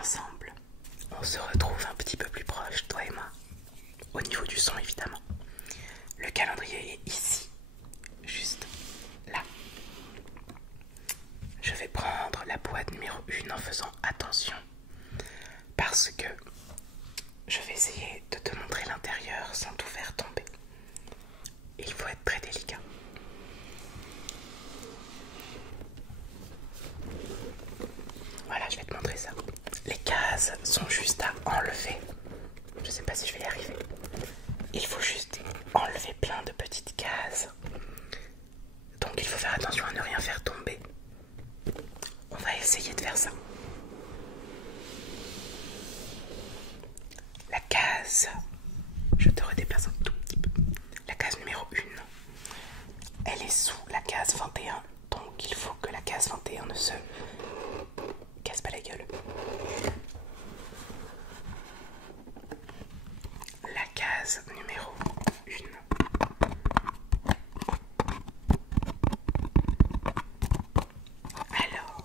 ensemble. On se retrouve un petit peu plus proche, toi et moi. Au niveau du son, évidemment. Le calendrier est ici, juste là. Je vais prendre la boîte numéro 1 en faisant attention, parce que je vais essayer de te montrer l'intérieur sans tout faire tomber. Et il faut être très délicat. Voilà, je vais te montrer ça. Les cases sont juste à enlever. Je sais pas si je vais y arriver. Il faut juste enlever plein de petites cases. Donc il faut faire attention à ne rien faire tomber. On va essayer de faire ça. La case, je te redéplace un tout petit peu. La case numéro 1, elle est sous la case 21. Donc il faut que la case 21 ne se casse pas la gueule. La case numéro 1. Alors,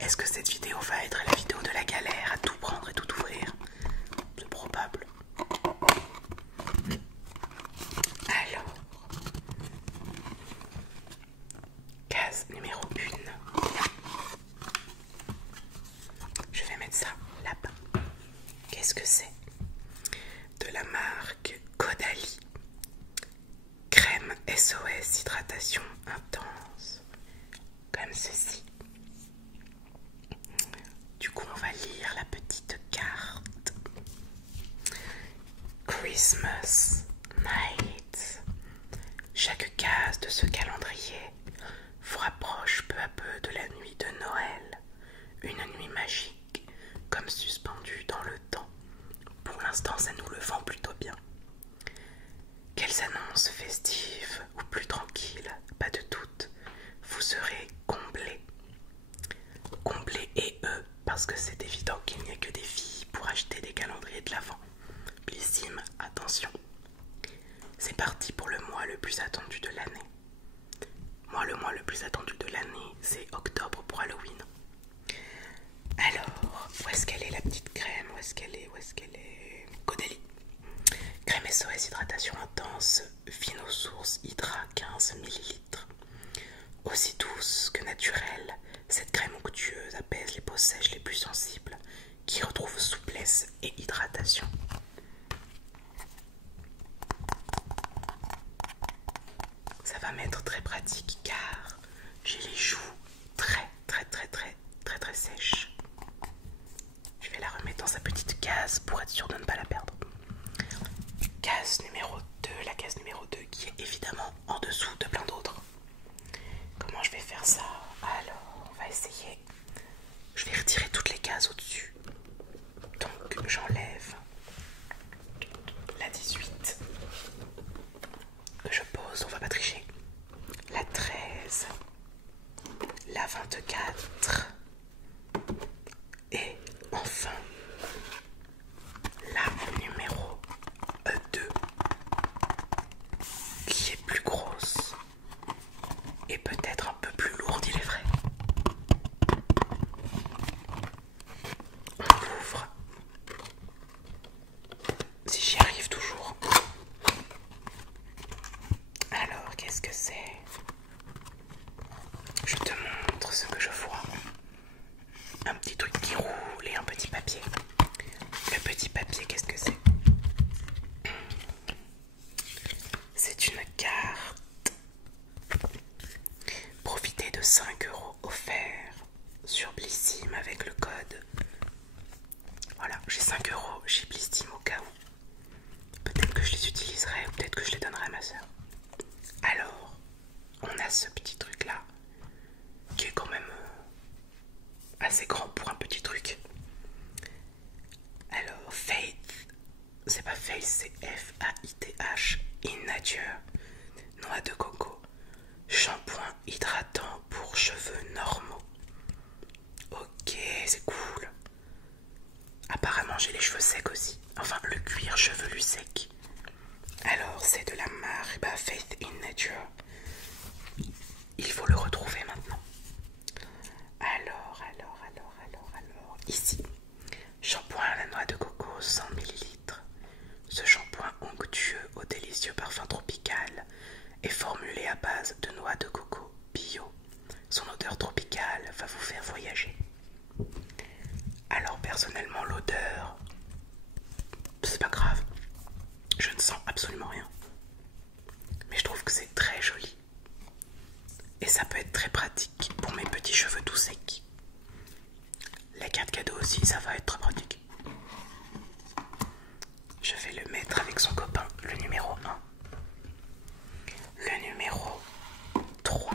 est-ce que cette vidéo va être la vidéo de la galère à tout prendre et tout ouvrir? C'est probable. Alors, case numéro 1. Je vais mettre ça là-bas. Qu'est-ce que c'est? De la marque Caudalie. Crème SOS hydratation intense. Comme ceci. Du coup, on va lire la petite carte. Christmas Night. Chaque case de ce calendrier vous rapproche peu à peu de la nuit de Noël. Une nuit magique, comme suspendue dans le temps. Pour l'instant, ça nous le vend plutôt bien. Quelles annonces festives ou plus tranquilles, pas de doute, vous serez comblés. Comblés et eux, parce que c'est évident qu'il n'y a que des filles pour acheter des calendriers de l'Avent. Blissim, attention. C'est parti pour le mois le plus attendu de l'année. Moi, le mois le plus attendu de l'année, c'est octobre pour Halloween. Alors, où est-ce qu'elle est la petite crème? Où est-ce qu'elle est? Caudalie. Crème SOS hydratation intense, fine aux sources, Hydra 15 ml. Aussi douce que naturelle, cette crème onctueuse apaise les peaux sèches les plus sensibles, qui retrouvent souplesse et hydratation. Ça va m'être très pratique car j'ai les joues très sèches. Je vais la remettre dans sa petite case pour être sûre de ne pas la perdre. Case numéro 2, la case numéro 2 qui est évidemment en dessous de plein d'autres. Comment je vais faire ça? Alors, on va essayer. Je vais retirer toutes les cases au-dessus. Donc, j'enlève la 18 que je pose, on va pas tricher. La 13, la 24 et enfin la numéro 2 qui est plus grosse et peut-être un peu plus lourde, il est vrai. On l'ouvre. Si j'y arrive toujours. Alors, qu'est-ce que c'est? Je te montre ce que je vois. Un petit truc qui roule et un petit papier. Le petit papier, qu'est-ce que c'est? C'est une carte. Profitez de 5 € offerts sur Blissim avec le code. Voilà, j'ai 5 € chez Blissim au cas où. Peut-être que je les utiliserai ou peut-être que je les donnerai à ma soeur. Alors, on a ce petit truc là qui est quand même assez grand pour un petit truc. Alors, Faith, c'est pas Faith, c'est Faith, in nature, noix de coco, shampoing hydratant pour cheveux normaux. Ok, c'est cool. Apparemment, j'ai les cheveux secs aussi. Enfin, le cuir chevelu sec. Alors, c'est de la marque Faith in Nature. noix de coco bio. Son odeur tropicale va vous faire voyager. Alors personnellement l'odeur, c'est pas grave. Je ne sens absolument rien. Mais je trouve que c'est très joli. Et ça peut être très pratique pour mes petits cheveux tout secs. La carte cadeau aussi, ça va être très pratique. Je vais le mettre avec son copain, le numéro 1. Le numéro 3.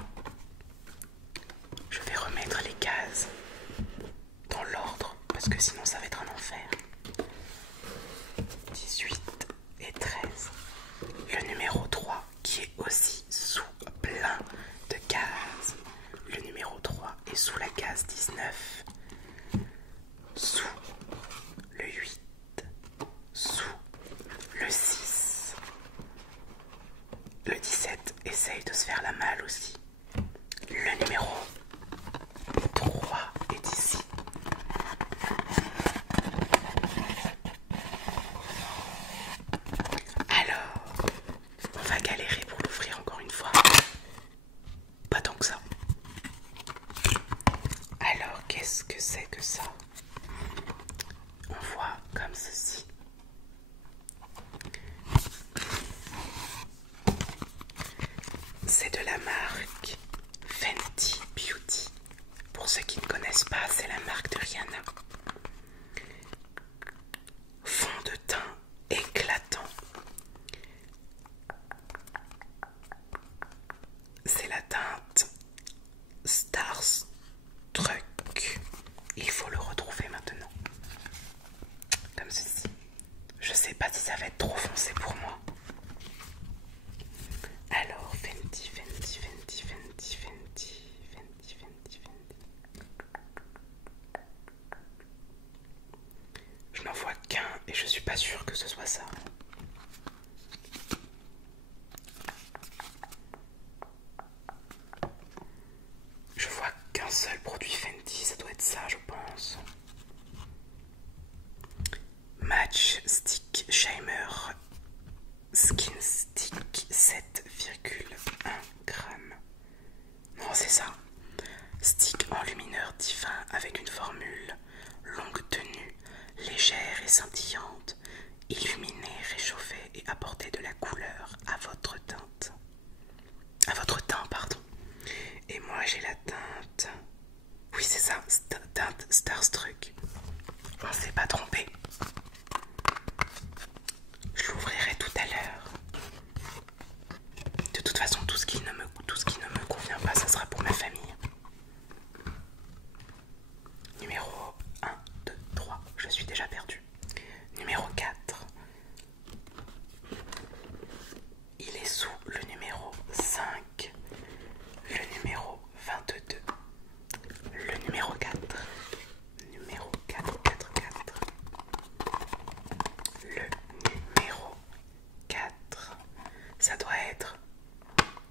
Je vais remettre les cases dans l'ordre parce que sinon ça va être un enfer. 18 et 13. Le numéro 3 qui est aussi sous plein de cases. Le numéro 3 est sous la case 19. Sous le 8. Sous le 6. Le 17 essaye de se faire la malle aussi. Le numéro 3 est ici. Alors, on va galérer pour l'ouvrir encore une fois. Pas tant que ça. Alors, qu'est-ce que c'est que ça? On voit comme ceci. C'est de la marque Fenty Beauty. Pour ceux qui ne connaissent pas, c'est la marque de Rihanna. Fond de teint éclatant. C'est la teinte Starstruck. Il faut le retrouver maintenant. Comme ceci. Je sais pas si ça va être trop foncé pour moi. Alors, Fenty. Je n'en vois qu'un et je suis pas sûre que ce soit ça. Je vois qu'un seul produit Fenty, ça doit être ça, je pense. Match Stick Shimmer Skin Stick 7,1 g. Non, c'est ça. Stick enlumineur divin avec une formule longue tenue, légère et scintillante, illuminée, réchauffée et apporter de la couleur à votre teinte. À votre teint, pardon. Et moi j'ai la teinte. Oui, c'est ça, teinte Starstruck. On s'est pas trompé. Je l'ouvrirai tout à l'heure. De toute façon, tout ce qui ne me convient pas, ça sera pour ma famille. Numéro 1, 2, 3. Je suis déjà perdue. Numéro 4. Il est sous le numéro 5. Le numéro 22. Le numéro 4. Numéro 4, 4, 4. Le numéro 4. Ça doit être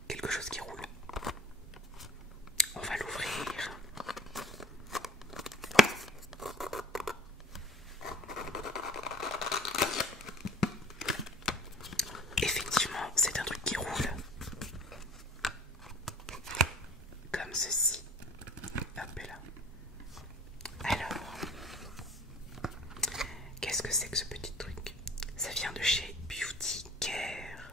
quelque chose qui roule. On va l'ouvrir. Effectivement, c'est un truc qui roule. Comme ceci. Hop là. Alors, qu'est-ce que c'est que ce petit truc? Ça vient de chez Beauty Care.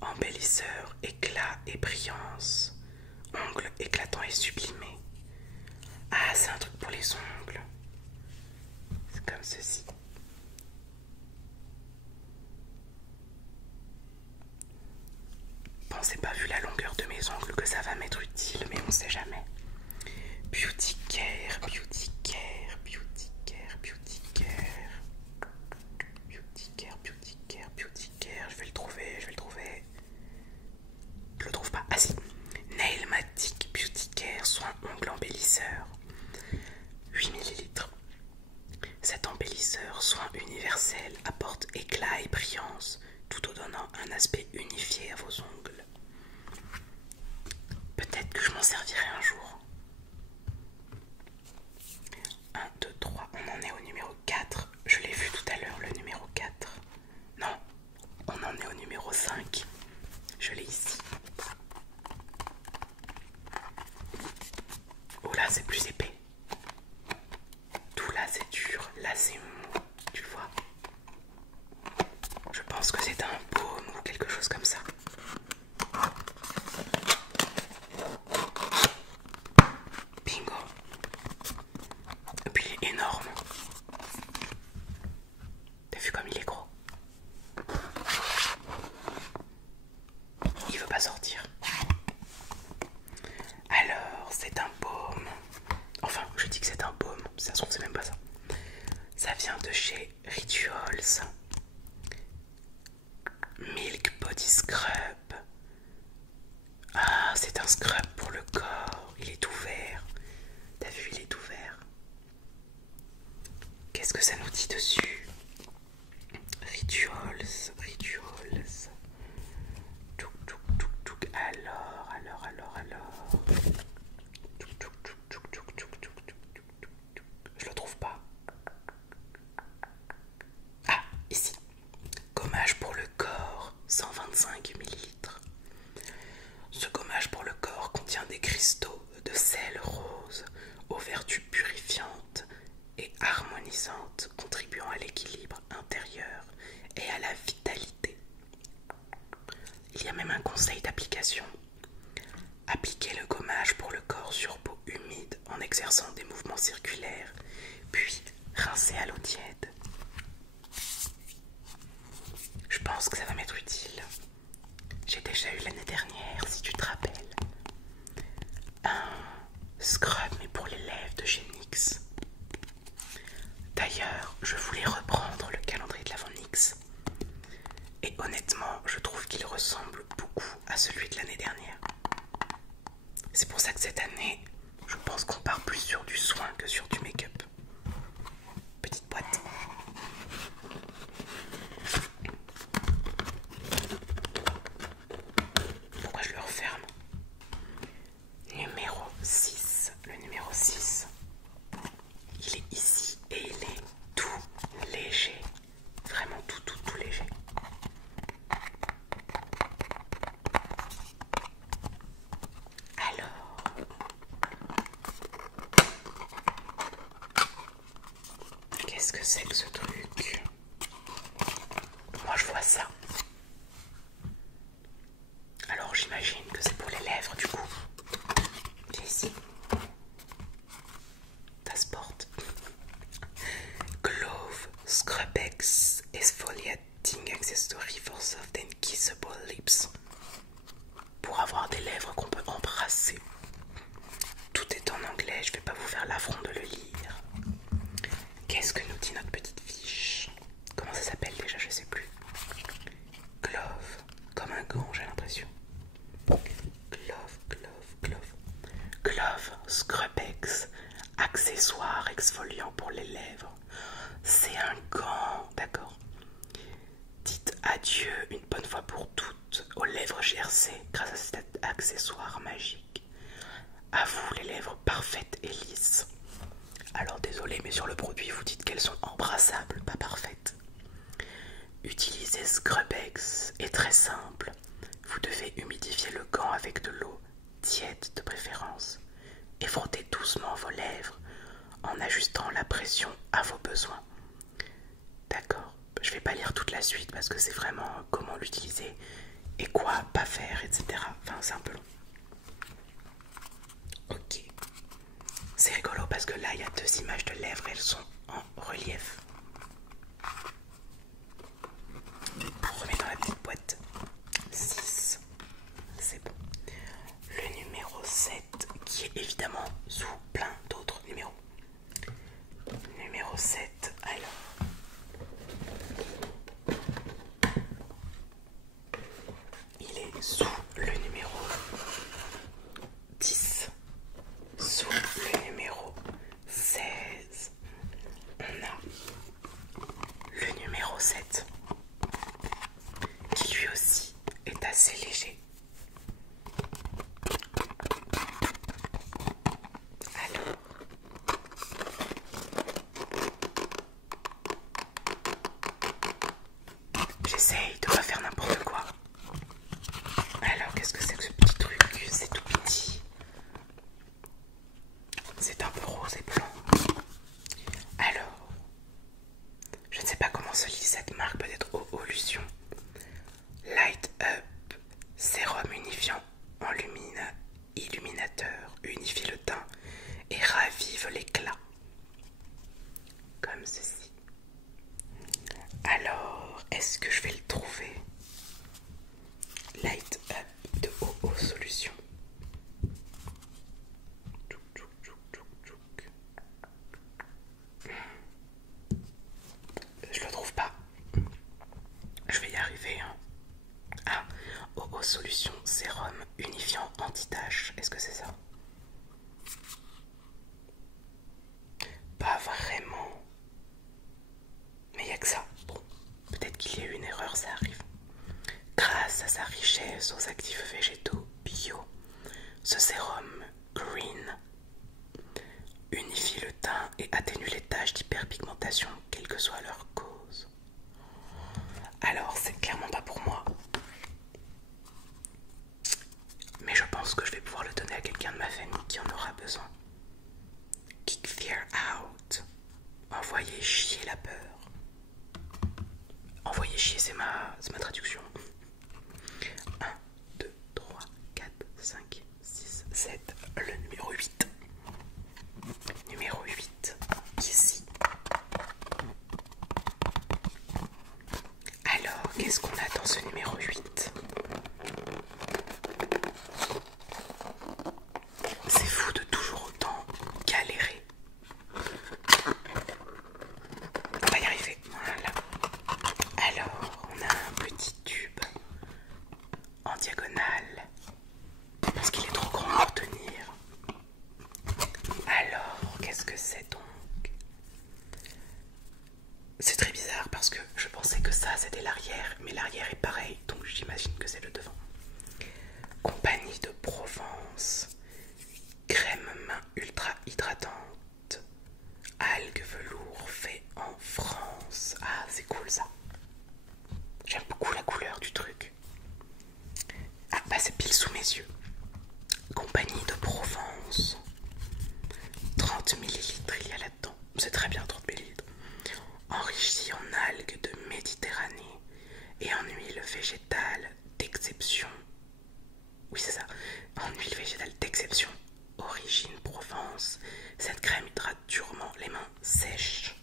Embellisseur, éclat et brillance. Ongles éclatants et sublimés. Ah, c'est un truc pour les ongles. C'est comme ceci. Bon, c'est pas vu la longueur de mes ongles que ça va m'être utile, mais on sait jamais. Beauty Care, Beauty Care, Beauty Care, Beauty Care. Beauty Care, Beauty Care, Beauty Care. Je vais le trouver. Je le trouve pas. Ah si. Nailmatic Beauty Care, soin ongle embellisseur. 8 ml. Cet embellisseur, soin universel, apporte éclat et brillance, tout en donnant un aspect unifié à vos ongles. Peut-être que je m'en servirai un jour. sortir. Alors, c'est un baume. Enfin, je dis que c'est un baume, ça se trouve, c'est même pas ça. Ça vient de chez Rituals. Milk Body Scrub. Ah, c'est un scrub pour le corps. Il est tout vert. T'as vu, il est tout vert. Qu'est-ce que ça nous dit dessus? Rituals. Alors. Je le trouve pas. Ah, ici. Gommage pour le corps, 125 ml. Ce gommage pour le corps contient des cristaux de sel rose aux vertus purifiantes et harmonisantes, contribuant à l'équilibre intérieur et à la vitalité. Il y a même un conseil d'application. Appliquez le gommage pour le corps sur peau humide en exerçant des mouvements circulaires, puis rincez à l'eau tiède. Je pense que ça va m'être utile. J'ai déjà eu l'année dernière, si tu te rappelles, un scrub mais pour les lèvres de chez NYX. D'ailleurs, je voulais reprendre le calendrier de l'Avent NYX. Et honnêtement, je trouve qu'il ressemble beaucoup à celui de l'année dernière. C'est pour ça que cette année, je pense qu'on part plus sur du soin que sur du make-up. Petite boîte. Pourquoi je le referme? Numéro 6. Le numéro 6. Il est ici et il est tout léger. Vraiment tout léger. Alors, qu'est-ce que c'est que ce truc? Moi je vois ça. Alors j'imagine que c'est pour les lèvres du coup. J'ai ici. Tasport. Glove Scrubex Exfoliating Accessory for Soft and Kissable Lips. Pour avoir des lèvres qu'on peut embrasser. Tout est en anglais, je vais pas vous faire l'affront de le lire. Qu'est-ce que nous dit notre petite fiche? Comment ça s'appelle déjà? Je sais plus. Glove, comme un gant, j'ai l'impression. Glove Scrubex, accessoire exfoliant pour les lèvres. C'est un gant, d'accord. Dites adieu une bonne fois pour toutes aux lèvres gercées grâce à cet accessoire magique. À vous les lèvres parfaites et lisses. Alors désolé, mais sur le produit vous dites qu'elles sont embrassables, pas parfaites. Utilisez Scrubex est très simple. Vous devez humidifier le gant avec de l'eau tiède de préférence et frottez doucement vos lèvres en ajustant la pression à vos besoins. D'accord, je vais pas lire toute la suite parce que c'est vraiment comment l'utiliser et quoi pas faire, etc. Enfin, c'est un peu long. Ok. C'est rigolo parce que là, il y a deux images de lèvres, elles sont en relief. On remet dans la petite boîte. 6. C'est bon. Le numéro 7, qui est évidemment sous plein d'autres numéros. Numéro 7, alors. Il est sous le numéro 10. Sous le numéro 16. On a le numéro 7. Qui lui aussi est assez léger. Alors, j'essaye de pas faire n'importe quoi. Alors, Pigmentation sérum unifiant anti-tache. Est-ce que c'est ça? Pas vraiment. Mais il n'y a que ça. Bon, peut-être qu'il y a eu une erreur, ça arrive. Grâce à sa richesse aux actifs végétaux bio, ce sérum Green unifie le teint et atténue les taches d'hyperpigmentation, quelle que soit leur cause. Alors, c'est clairement pas pour moi. Mais je pense que je vais pouvoir le donner à quelqu'un de ma famille qui en aura besoin. Kick fear out. Envoyer chier la peur. Envoyer chier, c'est ma traduction. 1, 2, 3, 4, 5, 6, 7. Le numéro 8. Numéro 8. Ici. Alors, qu'est-ce qu'on a dans ce numéro 8? C'est fou de toujours autant galérer. On va y arriver. Voilà. Alors, on a un petit tube en diagonale parce qu'il est trop grand pour tenir. Alors, qu'est-ce que c'est donc? C'est très bizarre parce que je pensais que ça c'était l'arrière, mais l'arrière est pareil, donc j'imagine que c'est le devant. Compagnie de Provence, crème main ultra hydratante, algues velours fait en France. Ah, c'est cool ça. J'aime beaucoup la couleur du truc. Ah bah c'est pile sous mes yeux. Compagnie de Provence. 30 ml il y a là-dedans. C'est très bien 30 ml. Enrichi en algues de Méditerranée et en huile végétale d'exception. Oui c'est ça. En huile végétale d'exception. Origine Provence. Cette crème hydrate durement les mains sèches.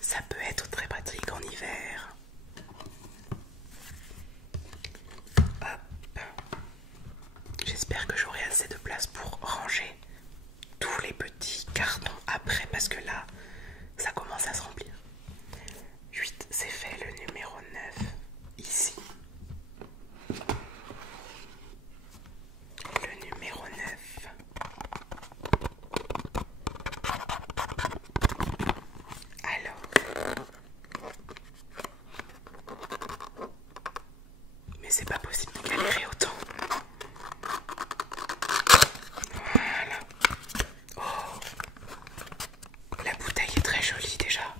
Ça peut être très pratique en hiver. Hop. J'espère que j'aurai assez de place pour ranger tous les petits cartons après parce que là, ça commence à se remplir. 8, c'est fait, le numéro 9, ici. Le numéro 9. Alors. Mais c'est pas possible de galérer autant. Voilà. Oh. La bouteille est très jolie déjà.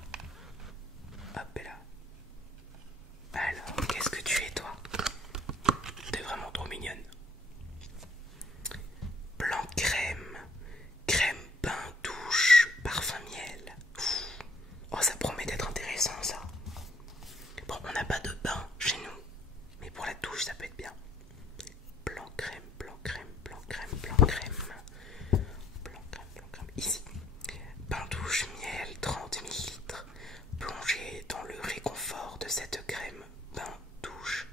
Hop là. Alors, qu'est-ce que tu es toi? T'es vraiment trop mignonne. Blanc crème. Crème bain douche. Parfum miel. Oh, ça promet d'être intéressant ça. Bon, on n'a pas de bain chez nous. Mais pour la douche, ça peut être bien. Blanc crème, blanc crème, blanc crème, blanc crème. Blanc crème, blanc crème. Ici. Bain douche miel, 30 ml. Plongez dans le réconfort de cette crème bain douche.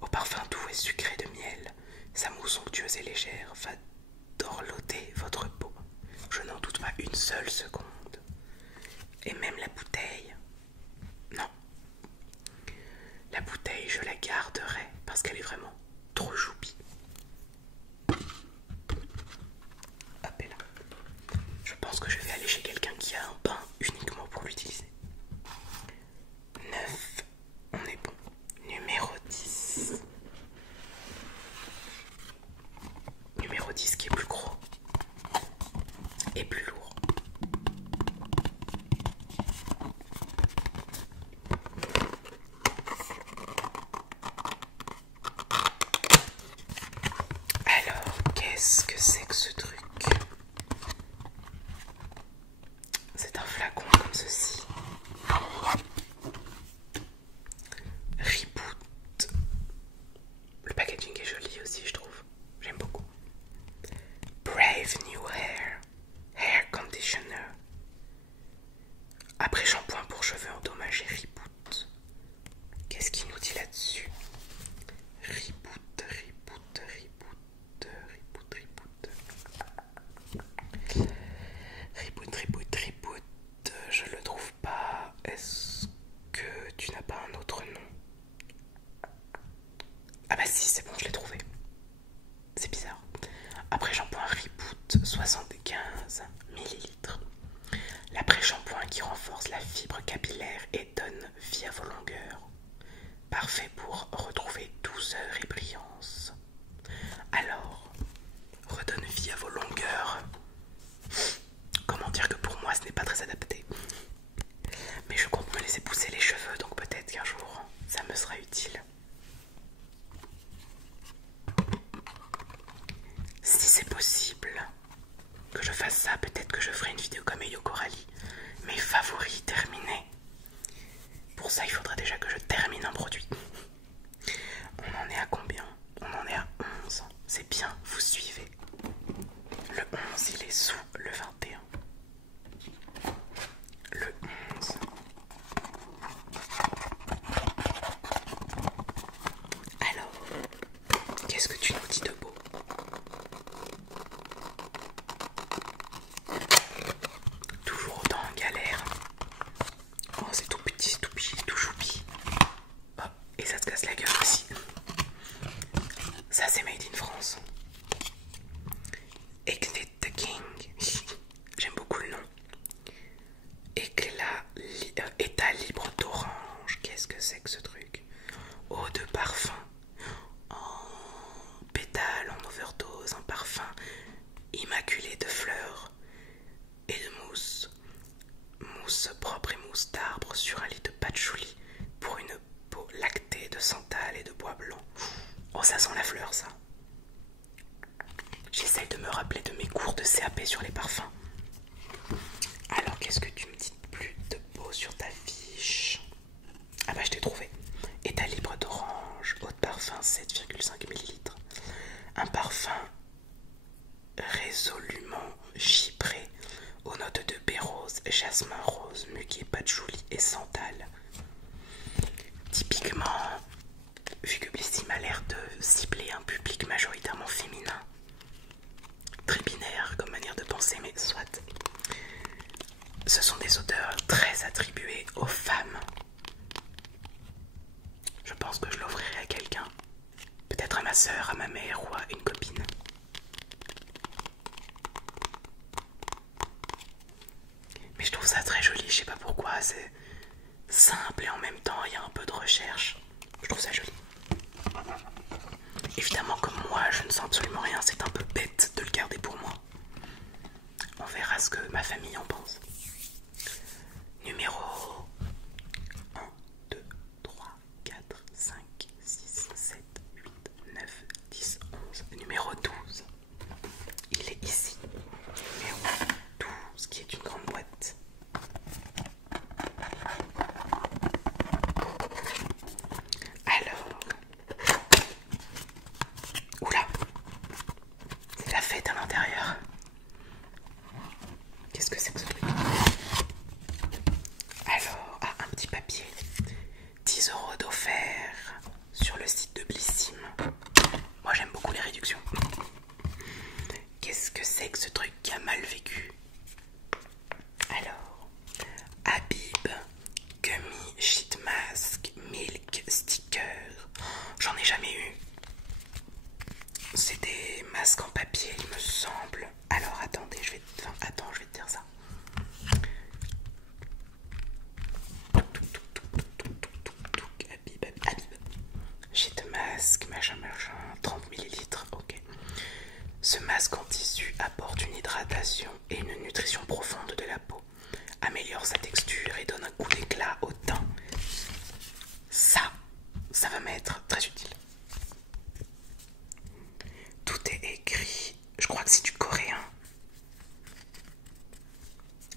Au parfum doux et sucré de miel, sa mousse onctueuse et légère va dorloter votre peau. Je n'en doute pas une seule seconde. Et même la bouteille. Non. La bouteille, je la garderai parce qu'elle est vraiment trop joupie. Hop là. Je pense que je vais aller chez quelqu'un qui a un bain uniquement pour l'utiliser. 9. On est bon. Numéro 10. Numéro 10 qui est plus gros et plus lourd. Alors, qu'est-ce que c'est que ce truc? C'est un flacon comme ceci. Reboot. Le packaging est joli aussi, je trouve. J'aime beaucoup. Si c'est possible que je fasse ça, peut-être que je ferai une vidéo comme Eyo Coralie. Mes favoris terminés. Pour ça, il faudra déjà que je termine un produit. On en est à combien? On en est à 11. C'est bien, vous suivez. Le 11, il est sous le 21. Le 11. Alors, qu'est-ce que tu nous dis de beau? Toujours autant en galère. Oh, c'est tout petit, tout petit, tout choupi. Oh, et ça se casse la gueule aussi. Ça, c'est made in France. Exit the King. J'aime beaucoup le nom. État libre d'orange. Qu'est-ce que c'est que ce truc? Eau de parfum. En pétales, en overdose, un parfum immaculé de fleurs et de mousse. Mousse propre et mousse d'arbre sur un lit de patchouli pour une peau lactée de santal et de bois blanc. Oh, ça sent la fleur, ça. J'essaie de me rappeler de mes cours de CAP sur les parfums. Alors, qu'est-ce que tu me dis de plus de beau sur ta fiche? Ah bah, je t'ai trouvé. État libre d'orange, eau de parfum 7,5 ml. Un parfum résolument chypré aux notes de baie rose, jasmin rose, muguet, patchouli et santal. Typiquement, vu que Blissim a l'air de cibler un public majoritairement féminin, très binaire comme manière de penser, mais soit. Ce sont des odeurs très attribuées aux femmes. Je pense que je l'offrirai à quelqu'un. Peut-être à ma soeur, à ma mère ou à une copine. Mais je trouve ça très joli, je sais pas pourquoi. C'est simple et en même temps il y a un peu de recherche. Je trouve ça joli. Évidemment, comme moi, je ne sens absolument rien. C'est un peu bête de le garder pour moi. On verra ce que ma famille en pense. Numéro 1, 2, 3, 4, 5, 6, 7, 8, 9, 10, 11. Numéro 12. Il est ici. Numéro 12, qui est une grande boîte. Alors. Oula. C'est la fête à l'intérieur. Qu'est-ce que c'est que ce truc? Alors, un petit papier. 10 € d'offert sur le site de Blissim. Moi, j'aime beaucoup les réductions. Qu'est-ce que c'est que ce truc qui a mal vécu? Alors, Habib Gummy Sheet Mask Milk Sticker. J'en ai jamais eu. C'est des masques en papier, il me semble. Alors, attendez, je vais te dire ça. Habib. Sheet Mask, machin, 30 ml, ok. Ce masque en tissu apporte une hydratation et une nutrition profonde de la peau, améliore sa texture et donne un coup d'éclat au teint. Ça va m'être très utile. Tout est écrit, je crois que c'est du coréen.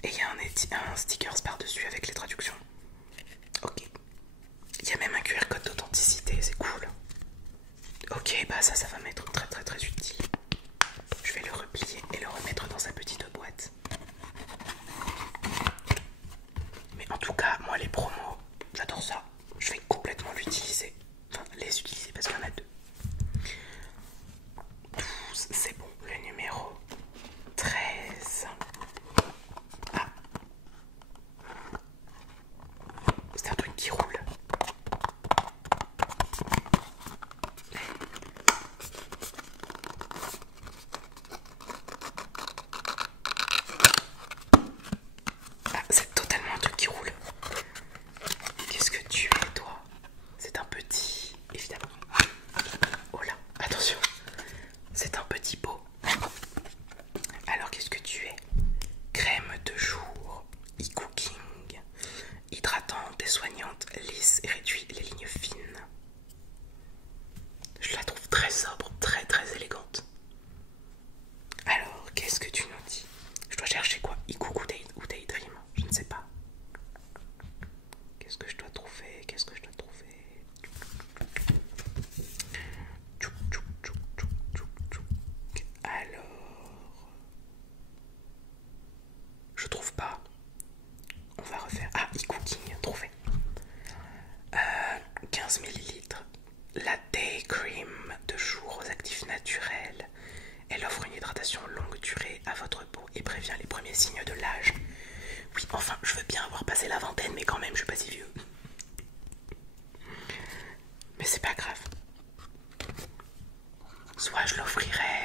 Et il y a un stickers par-dessus avec les traductions. Ok. Il y a même un QR code d'authenticité, c'est cool. Ok, bah ça va m'être très très très utile. Je vais le replier et le remettre dans sa petite boîte. Mais en tout cas, moi les promos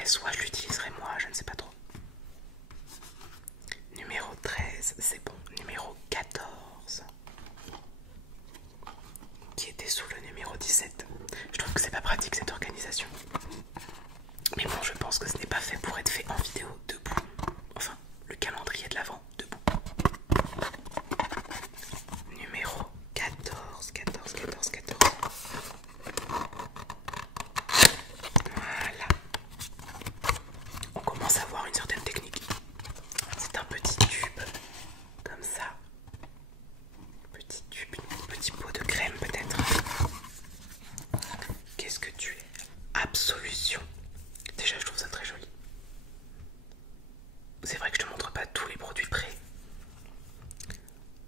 soit je l'utiliserai moi, je ne sais pas trop. Numéro 13, c'est bon. Numéro 14, qui était sous le numéro 17. Je trouve que c'est pas pratique cette organisation. Mais bon, je pense que ce n'est pas fait pour être fait en vidéo debout. Enfin, le calendrier de l'Avent debout. Numéro 14, 14, 14, 14. Voilà. On commence à avoir une certaine technique. C'est un petit tube, comme ça. Petit tube, petit pot de crème peut-être. Qu'est-ce que tu es? Absolution. Déjà, je trouve ça très joli. C'est vrai que je te montre pas tous les produits prêts.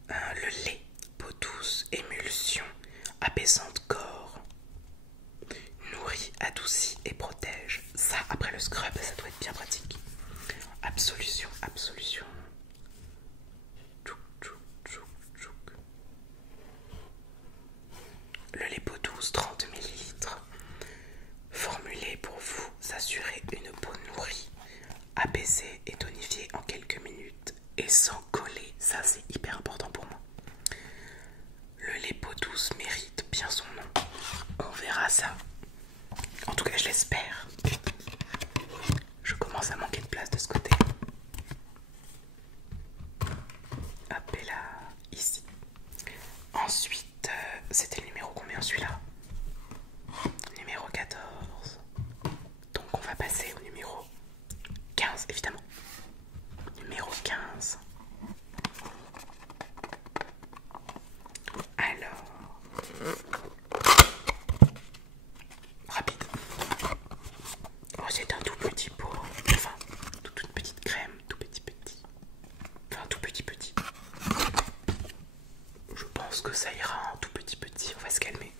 Le lait, peau douce, émulsion, apaisante corps, nourrit, adoucit et protège. Ça, après le scrub, ça doit être bien pratique. Absolution, absolution. Tchouk, tchouk, tchouk, tchouk. Le lait peau douce, 30 ml. Formulé pour vous assurer une peau nourrie, apaisée et tonifiée en quelques minutes et sans coller. Ça, c'est hyper important pour moi. Le lait peau douce mérite bien son nom. On verra ça. En tout cas, je l'espère. Je commence à manquer de place de ce côté. Hop, et là, ici. Ensuite, c'était le numéro combien celui-là? Numéro 14. Donc on va passer au numéro 15, évidemment. Numéro 15. Alors, rapide. Oh, c'est un tout petit pot. Enfin, toute petite crème, tout petit. Enfin, tout petit. Je pense que ça ira en tout petit. On va se calmer.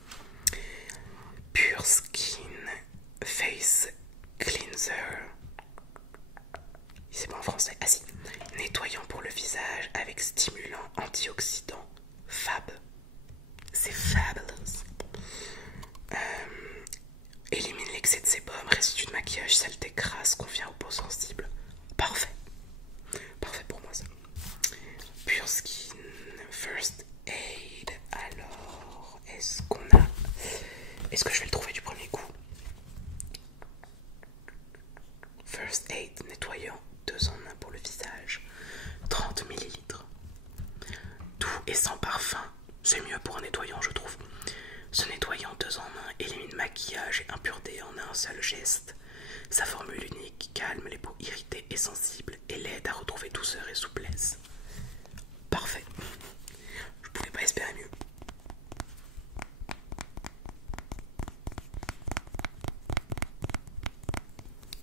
Pure Skin Face Cleanser. C'est pas en français. Ah si. Nettoyant pour le visage avec stimulant antioxydant. Fab. C'est fabulous. Élimine l'excès de sébum, résidus de maquillage, saleté crasse, convient aux peaux sensibles. Parfait. Parfait pour moi ça. Pure Skin First Aid. Alors, est-ce qu'on a... Est-ce que je vais le trouver du premier coup? First Aid nettoyant 2 en 1 pour le visage. 30 ml. Doux et sans parfum. C'est mieux pour un nettoyant, je trouve. Ce nettoyant 2 en 1 élimine maquillage et impureté en un seul geste. Sa formule unique calme les peaux irritées et sensibles et l'aide à retrouver douceur et souplesse. Parfait. Je pouvais pas espérer mieux.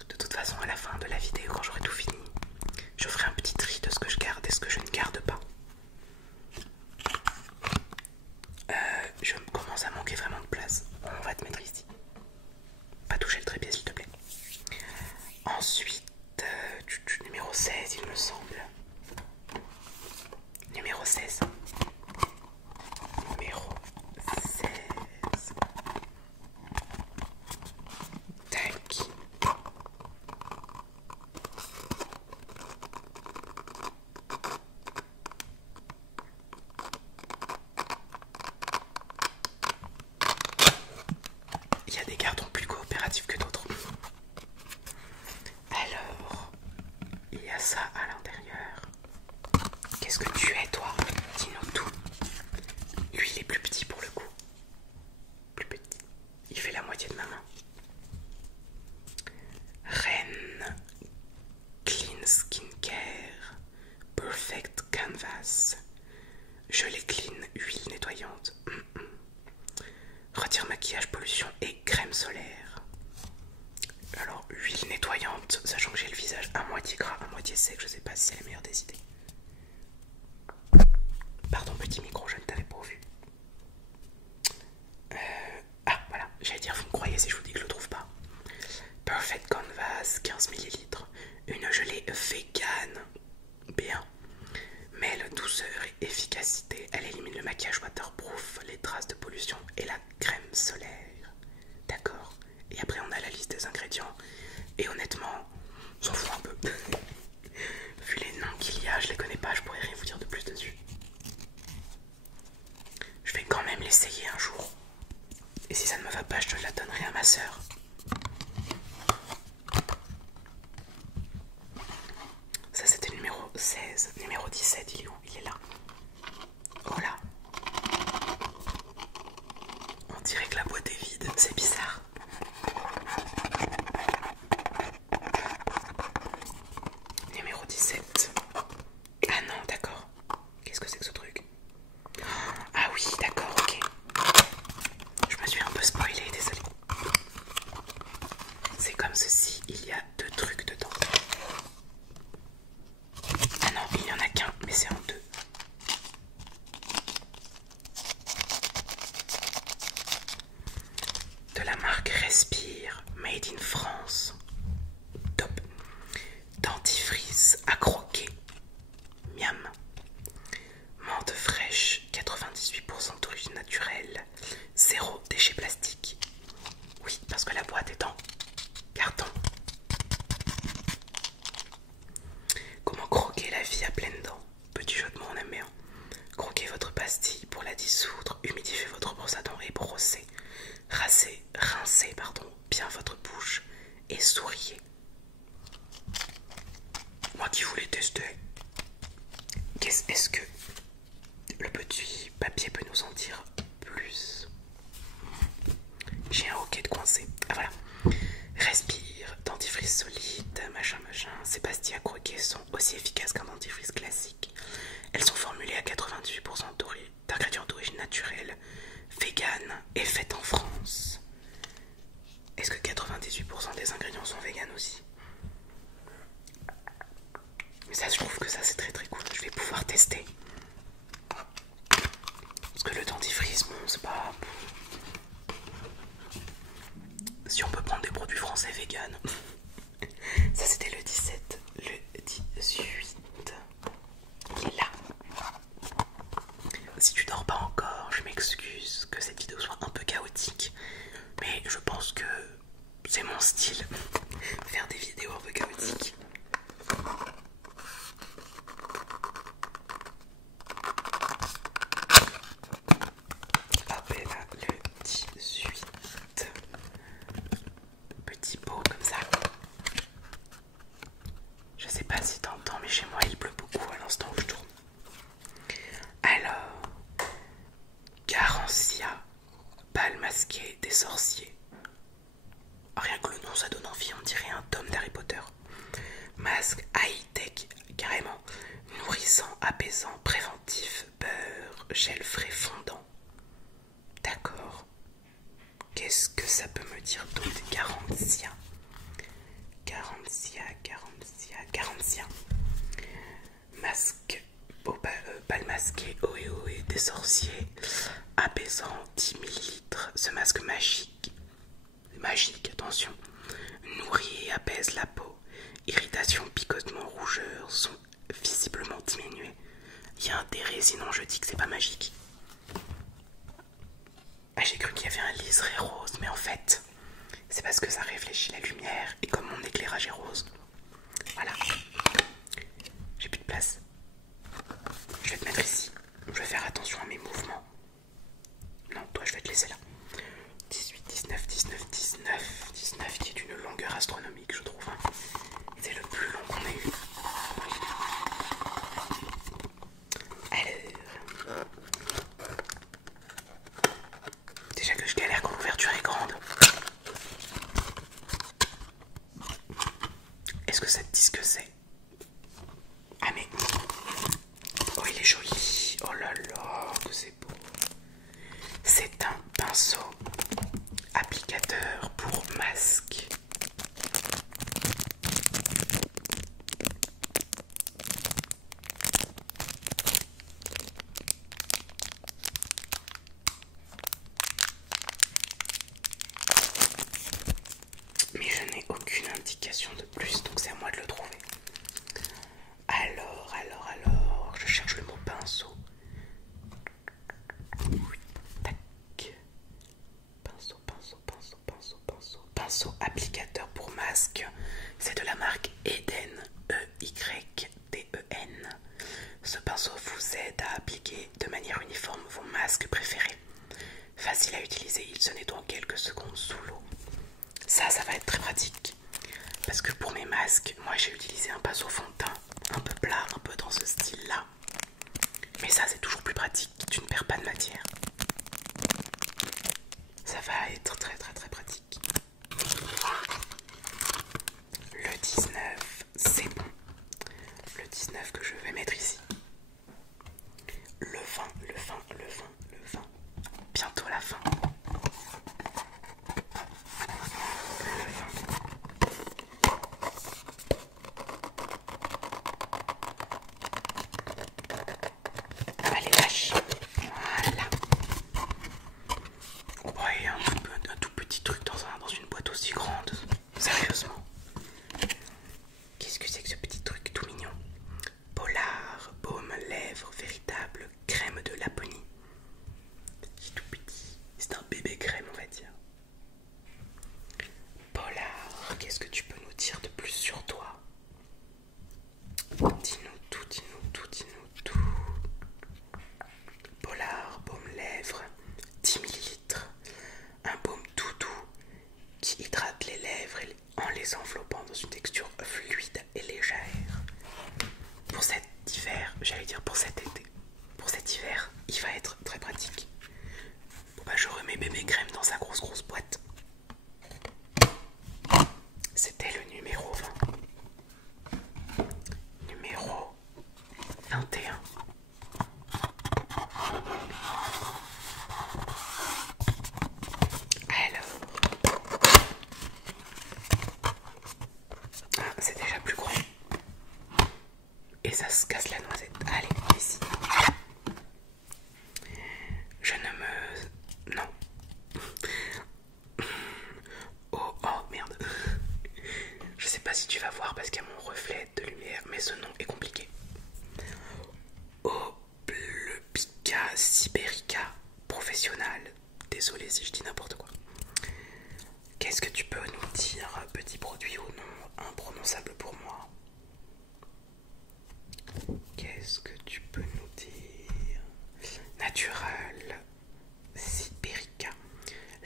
De toute façon, à la fin de la vidéo, quand j'aurai tout fini, je ferai un petit tri de ce que je garde et ce que je ne garde pas. Je commence à manquer vraiment de place. On va te mettre ici. Pas toucher le trépied, s'il te plaît. Ensuite, numéro 16, il me semble. Numéro 16. Numéro 16. Tac. Il y a des cartons plus coopératifs que d'autres. Alors, il y a ça à l'intérieur. Qu'est-ce que tu es, toi? Dis-nous tout. Lui, il est plus petit pour le coup. Plus petit. Il fait la moitié de ma main. Ren Clean Skincare Perfect Canvas. Gelée clean, huile nettoyante. Retire maquillage, pollution et crème solaire. Alors, huile nettoyante, sachant que j'ai le visage à moitié gras, à moitié sec, je sais pas si c'est la meilleure des idées. Pardon, petit micro, je ne t'avais pas vu. Ah, voilà, j'allais dire, vous me croyez si je vous dis que je le trouve pas. Perfect Canvas, 15 ml. Une gelée vegan. Bien. Mêle douceur et efficacité. Elle élimine le maquillage waterproof, les traces de pollution et la crème solaire. D'accord. Et après, on a la liste des ingrédients. Et honnêtement, on s'en fout un peu. Vu les noms qu'il y a, je les connais pas, je pourrais rien vous dire de plus dessus. Je vais quand même l'essayer un jour. Et si ça ne me va pas, je te la donnerai à ma sœur. Ça c'était le numéro 16. Numéro 17, il est où? Il est là. Oh là. On dirait que la boîte est vide, c'est bizarre. Numéro 17. Ah non, d'accord. Qu'est-ce que c'est que ce truc? Ah oui, d'accord, ok. Je me suis un peu spoilé, désolé. C'est comme ceci, il y a 2 trucs dedans. Ah non, il n'y en a qu'un, mais c'est en 2. De la marque Respire, made in France. Top. Dentifrice à croquer. Miam. Menthe fraîche, 98% d'origine naturelle. Zéro déchet plastique. Oui, parce que la boîte est en carton. Comment croquer la vie à pleines dents? Petit jeu de mots, on aime bien. Croquez votre pastille pour la dissoudre, humidifiez votre brosse à dents et brossez. Rincez bien votre bouche et souriez. Moi qui voulais tester, est-ce que le petit papier peut nous en dire plus? J'ai un hoquet de coincé. Ah voilà. Respire, dentifrice solide, machin. Ces pastilles à croquer sont aussi efficaces qu'un dentifrice classique. Elles sont formulées à 98% d'ingrédients d'origine naturelle, vegan et faites en France. Est-ce que 98% des ingrédients sont vegan aussi? Mais ça, je trouve que ça c'est très très cool. Je vais pouvoir tester. Parce que le dentifrice, bon, c'est pas... Si on peut prendre des produits français vegan. Ça c'était le 17. Le 18. Il est là. Si tu dors pas encore, je m'excuse que cette vidéo soit un peu chaotique. Mais je pense que c'est mon style. Faire des vidéos un peu chaotiques. Hop, et là, le 18. Petit pot comme ça. Je sais pas si t'entends, mais chez moi il pleut beaucoup à l'instant où je tourne. Alors, Garancia, bal masqué des sorciers. Rien que le nom ça donne envie, on dirait un tome d'Harry Potter. Masque high-tech, carrément. Nourrissant, apaisant, préventif, beurre, gel frais fondant. D'accord. Qu'est-ce que ça peut me dire d'autre? Garancia. Masque, bal masqué, ohé des sorciers. Apaisant, 10 ml. Ce masque magique, attention, nourrit et apaise la peau. Irritation, picotement, rougeur sont visiblement diminuées. Il y a un déré, sinon je dis que c'est pas magique. Ah, j'ai cru qu'il y avait un liseré rose, mais en fait, c'est parce que ça réfléchit la lumière et comme mon éclairage est rose. Voilà. J'ai plus de place. Je vais te mettre ici. Je vais faire attention à mes mouvements. Non, toi, je vais te laisser là. 18, 19 qui est une longueur astronomique, je trouve. C'est le plus long qu'on ait eu. Alors, déjà que je galère quand l'ouverture est grande. Est-ce que ça te dit ce que c'est? Ah mais... Oh, il est joli. Oh là là, que c'est beau. C'est un pinceau applicateur pour masque. Mais je n'ai aucune indication de plus, donc c'est à moi de le trouver. Alors, je cherche le mot pinceau. Oui, tac. Pinceau applicateur pour masque. c'est de la marque Eden, Eyden. Ce pinceau vous aide à appliquer de manière uniforme vos masques préférés. Facile à utiliser, il se nettoie en quelques secondes sous l'eau. Ça va être très pratique. Parce que pour mes masques, moi j'ai utilisé un pinceau fond de teint, un peu plat, un peu dans ce style-là. Mais ça c'est toujours plus pratique, tu ne perds pas de matière. Ça va être très pratique. Le 19, c'est bon. Le 19 que je vais mettre ici. Le 20. Bientôt la fin. Allez, lâche. Voilà. Oh, il y a un tout petit truc dans une boîte aussi grande. Sérieusement. Qu'est-ce que c'est que ce petit truc tout mignon? Polar, baume lèvres, véritable crème de Laponie. C'est tout petit. C'est un bébé crème, on va dire. Polar, qu'est-ce que tu peux nous dire de plus sur toi? Dis-nous tout. Polar, baume lèvres, 10 millilitres. Un baume tout doux qui hydrate les lèvres en les enveloppant dans une texture fluide et légère. Pour cet hiver, j'allais dire pour cet été, pour cet hiver, il va être très pratique. Bon bah je remets bébé crème dans sa grosse boîte. C'était le numéro 20. Numéro 21. Alors, c'est déjà plus gros. Et ça se casse la noisette. Allez, ici. Je ne me... Non. Oh, merde. Je sais pas si tu vas voir parce qu'il y a mon reflet de lumière, mais ce nom est compliqué. Oblbica siberica professionnal. Désolé si je dis n'importe quoi. Qu'est-ce que tu peux nous dire, petit produit ou non imprononçable pour moi? Qu'est-ce que tu peux nous dire? Natural siberica.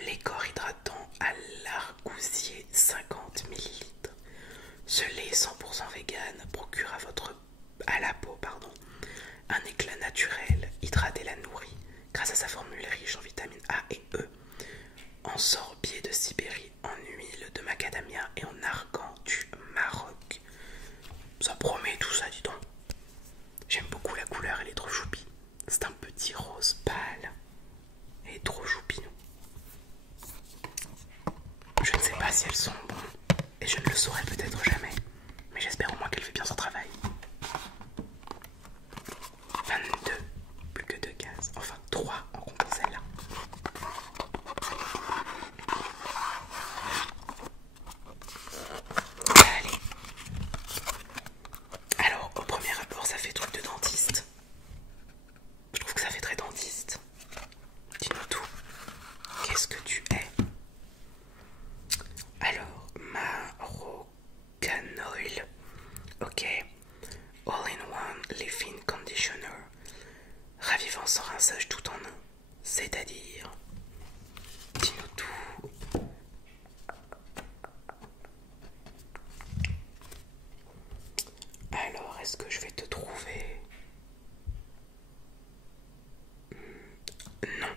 Les corps hydratants à l'argousier 50 ml. Ce lait 100% vegan procure à la peau un éclat naturel, hydrate et la nourrit grâce à sa formule riche en vitamines A et E, en sorbier de Sibérie, en huile de macadamia et en argan du Maroc. Ça promet tout ça, dis donc. J'aime beaucoup la couleur, elle est trop choupie. C'est un petit rose pâle. Elle est trop choupie. Je ne sais pas si elles sont bonnes, et je ne le saurai peut-être jamais, mais j'espère au moins qu'elle fait bien son travail. 22, plus que 2 cases, enfin 3 en comptant celle-là. Allez. Alors, au premier abord, ça fait truc de dentiste. Je trouve que ça fait très dentiste. Dis-nous tout. Qu'est-ce que tu es? Alors, Marocanoil. Ok. All-in-one leave-in conditioner. Ravivant sans rinçage tout en un. C'est-à-dire... Dis-nous tout. Alors, est-ce que je vais te trouver? Non.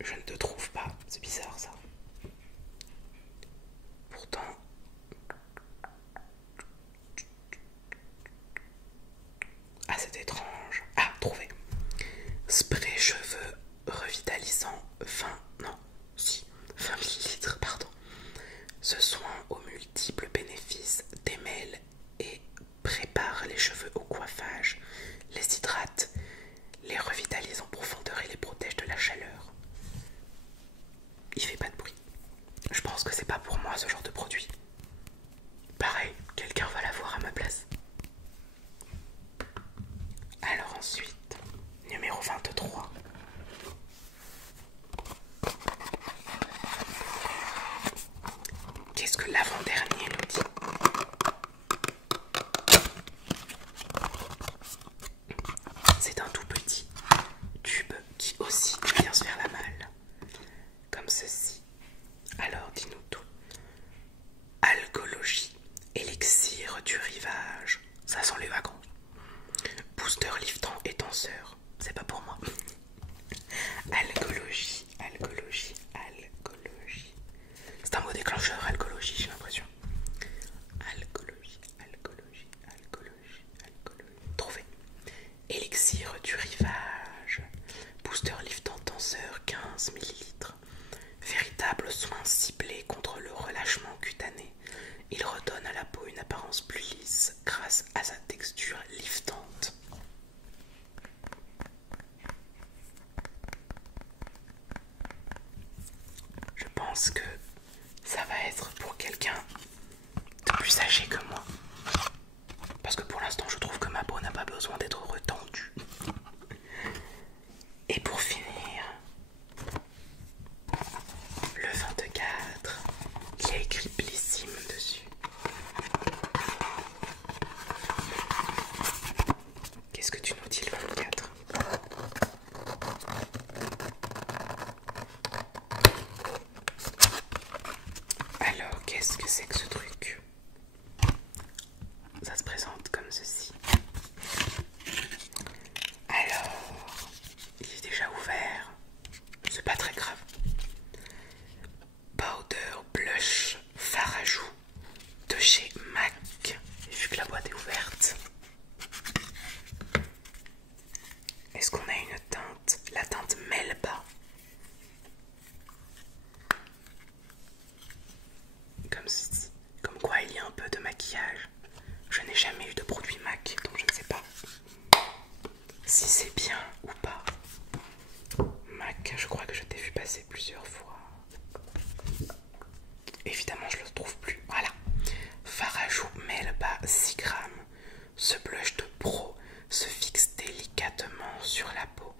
Je ne te trouve pas. C'est bizarre ça. Pourtant... Ah, c'est étrange. Ah, trouvé. Spray cheveux revitalisant. du rivage. Ça sent les vacances. Booster liftant et tenseur. C'est pas pour moi. Algologie, algologie, algologie. C'est un mot déclencheur, algologie, j'ai l'impression. Algologie, algologie, algologie, algologie. Trouvé. Élixir du rivage. Booster liftant tenseur 15 ml. Véritable soin ciblé contre le relâchement cutané. Il redonne à la peau une apparence plus lisse grâce à sa texture liftante. Je pense que ça va être pour quelqu'un de plus âgé que moi. Parce que pour l'instant, je trouve que ma peau n'a pas besoin d'être retendue. Et pour finir, le 24, il y a écrit Blissime dessus. Qu'est-ce que tu nous dis le 24? Alors, qu'est-ce que c'est que ce truc? Ça se présente comme ceci. Alors, il est déjà ouvert. C'est pas très grave. Powder Blush Farajou de chez MAC. Vu que la boîte est ouverte. Est-ce qu'on a une teinte? La teinte Melba. Comme ceci. Comme quoi il y a un peu de maquillage. Je n'ai jamais eu de produit MAC, donc je ne sais pas si c'est bien ou pas. MAC, je crois que je t'ai vu passer plusieurs fois. Évidemment, je ne le trouve plus. Voilà. Farajou Melba 6 grammes. Ce blush de pro se fixe délicatement sur la peau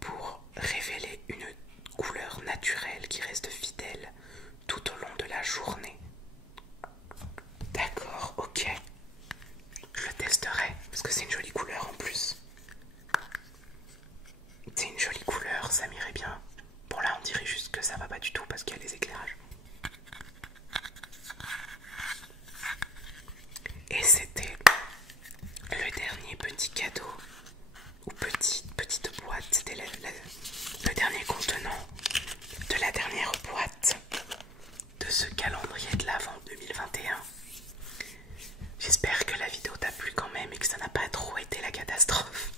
pour révéler une couleur naturelle qui reste fidèle tout au long de la journée. D'accord, ok. Je le testerai parce que c'est une jolie couleur en plus. C'est une jolie couleur, ça m'irait bien. Bon là on dirait juste que ça va pas du tout parce qu'il y a des éclairages. Et c'était le dernier petit cadeau ou petite boîte. C'était le dernier contenant de la dernière boîte de ce calendrier de l'Avent 2021. J'espère que la vidéo t'a plu quand même et que ça n'a pas trop été la catastrophe.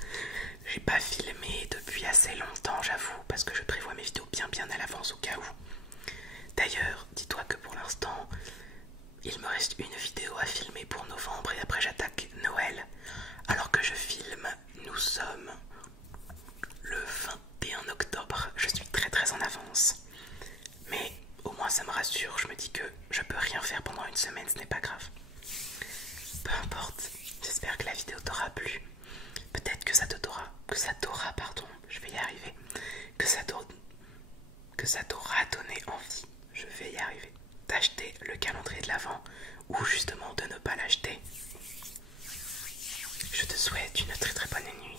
J'ai pas filmé depuis assez longtemps, j'avoue, parce que je prévois mes vidéos bien à l'avance au cas où. D'ailleurs, dis-toi que pour l'instant, il me reste une vidéo à filmer pour novembre et après j'attaque Noël. Alors que je filme, nous sommes le 21 octobre. Je suis très en avance. Mais au moins ça me rassure, je me dis que je peux rien faire pendant une semaine, ce n'est pas grave. Peu importe, j'espère que la vidéo t'aura plu. Peut-être que ça t'aura, pardon, je vais y arriver. Que ça t'aura donné envie, je vais y arriver, d'acheter le calendrier de l'Avent ou justement de ne pas l'acheter. Je te souhaite une très bonne nuit.